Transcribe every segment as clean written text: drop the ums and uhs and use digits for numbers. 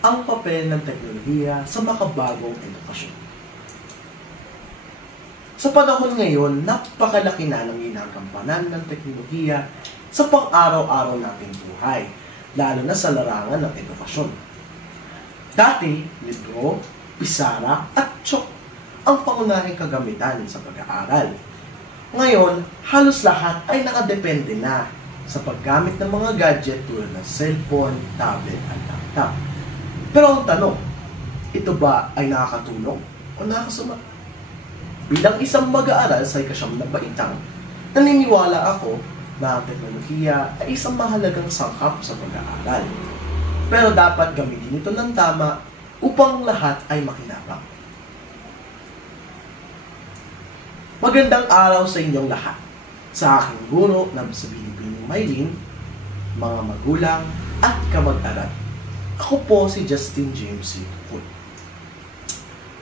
ang papel ng teknolohiya sa makabagong edukasyon. Sa panahon ngayon, napakalaki na ng ginagampanan ng teknolohiya sa pang-araw-araw nating buhay, lalo na sa larangan ng edukasyon. Dati, libro, pisara at tsook ang pangunahing kagamitan sa pag-aaral. Ngayon, halos lahat ay nakadepende na sa paggamit ng mga gadget tulad ng cellphone, tablet at laptop. Pero ang tanong, ito ba ay nakakatulong o nakakasama? Bilang isang mag-aaral sa ikasyam na baitang, naniniwala ako na ang teknolohiya ay isang mahalagang sangkap sa pag-aaral. Pero dapat gamitin ito ng tama upang lahat ay makinabang. Magandang araw sa inyong lahat. Sa aking guro na sa Binibining Maylin, mga magulang at kamag-aral. Ako po si Justin James Yutukul.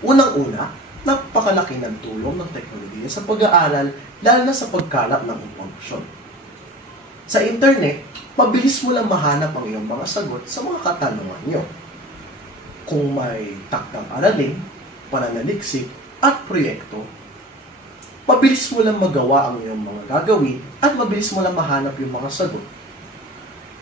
Unang-una, napakalaki ng tulong ng teknolohiya sa pag-aaral, lalo na sa pagkalap ng impormasyon. Sa internet, mabilis mo lang mahanap ang iyong mga sagot sa mga katanungan niyo. Kung may takdang aralin, pananaliksik at proyekto, mabilis mo lang magawa ang iyong mga gagawin at mabilis mo lang mahanap yung mga sagot.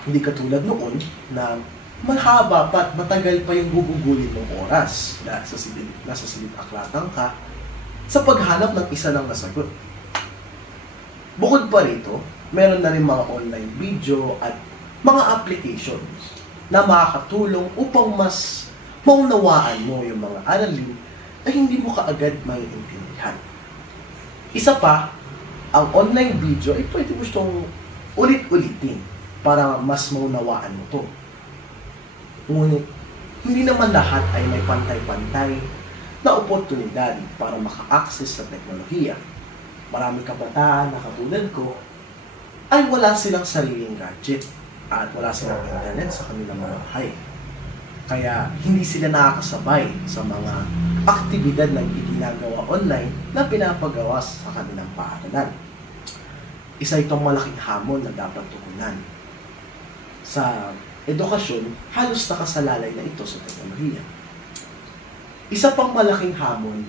Hindi katulad noon na mahaba pa at matagal pa yung gugugulin ng oras na nasa silid-aklatan ka sa paghanap ng isa lang na sagot. Bukod pa rito, meron na rin mga online video at mga applications na makakatulong upang mas maunawaan mo yung mga aralin na hindi mo kaagad maiintindihan. Isa pa, ang online video ay pwede mo itong ulit-ulitin para mas maunawaan mo ito. Ngunit, hindi naman lahat ay may pantay-pantay na oportunidad para maka-access sa teknolohiya. Maraming kabataan na katulad ko ay wala silang sariling gadget at wala silang internet sa kanilang mga bahay. Kaya hindi sila nakakasabay sa mga aktibidad na iginagawa online na pinapagawa sa kanilang paaralan. Isa itong malaking hamon na dapat tugunan. Sa edukasyon, halos nakasalalay na ito sa teknolohiya. Isa pang malaking hamon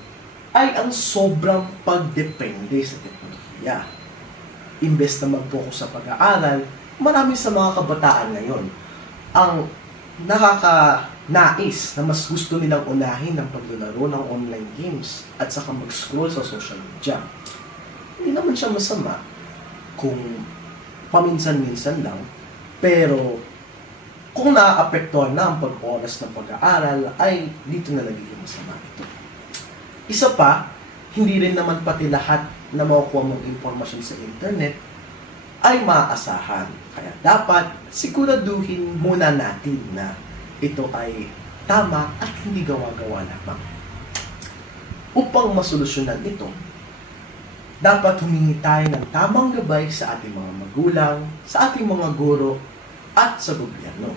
ay ang sobrang pagdepende sa teknolohiya. Imbes na mag-focus sa pag-aaral, marami sa mga kabataan ngayon ang nakaka-nais na mas gusto nilang unahin ng paglalaro ng online games at saka mag-scroll sa social media. Hindi naman siya masama kung paminsan-minsan lang, pero kung naaapektuhan na ang pag-oras ng pag-aaral, ay dito na nagiging masama ito. Isa pa, hindi rin naman pati lahat na makukuha mong impormasyon sa internet ay maaasahan. Kaya dapat siguraduhin muna natin na ito ay tama at hindi gawa-gawa lamang. Upang masolusyonan ito, dapat humingi tayo ng tamang gabay sa ating mga magulang, sa ating mga guro, at sa gobyerno.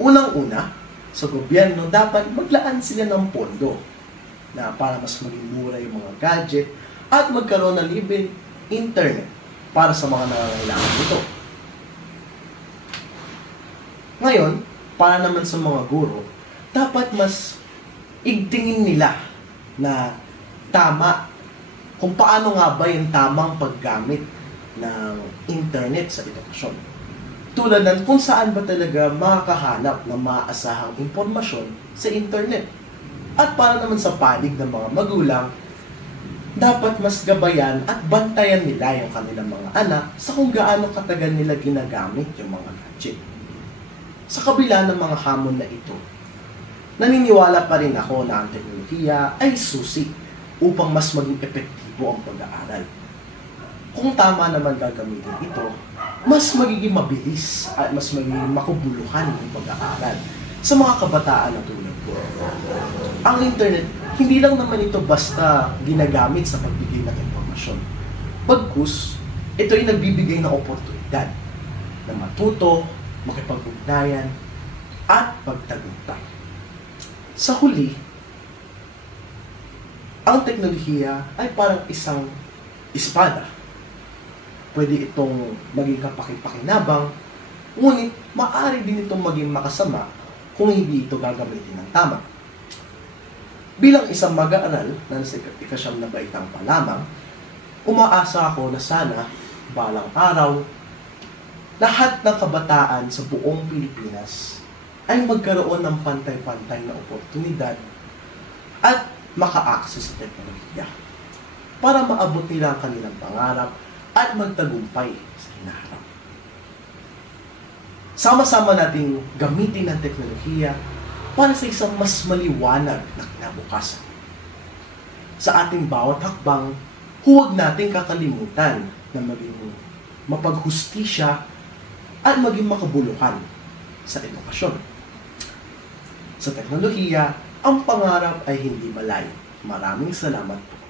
Unang-una, sa gobyerno dapat maglaan sila ng pondo na para mas maging mura yung mga gadget at magkaroon ng libreng internet para sa mga nangangailangan nito. Ngayon, para naman sa mga guro, dapat mas igtingin nila na tama kung paano nga ba yung tamang paggamit ng internet sa edukasyon. Tulad ng kung saan ba talaga makakahanap ng maaasahang impormasyon sa internet. At para naman sa panig ng mga magulang, dapat mas gabayan at bantayan nila yung kanilang mga anak sa kung gaano katagal nila ginagamit yung mga gadget. Sa kabila ng mga hamon na ito, naniniwala pa rin ako na ang teknolohiya ay susi upang mas maging epektibo ang pag-aaral. Kung tama naman gagamitin ito, mas magiging mabilis at mas magiging makubuluhan yung pag-aaral sa mga kabataan na tulad ko. Ang internet, hindi lang naman ito basta ginagamit sa pagbigay ng impormasyon. Bagkus, ito ay nagbibigay ng oportunidad na matuto, makipag-ugnayan, at pagtagumpay. Sa huli, ang teknolohiya ay parang isang espada. Pwede itong maging kapaki-pakinabang, ngunit maaari din itong maging makasama kung hindi ito gagamitin ng tama. Bilang isang mag-aaral na nasa ikasyam na baitang pa lamang, umaasa ako na sana, balang araw, lahat ng kabataan sa buong Pilipinas ay magkaroon ng pantay-pantay na oportunidad at maka-access sa teknolohiya para maabot nila ang kanilang pangarap at magtagumpay sa hinaharap. Sama-sama nating gamitin ang teknolohiya para sa isang mas maliwanag na kinabukasan. Sa ating bawat hakbang, huwag nating kakalimutan na maging mapaghustisya at maging makabuluhan sa edukasyon. Sa teknolohiya, ang pangarap ay hindi malayo. Maraming salamat po.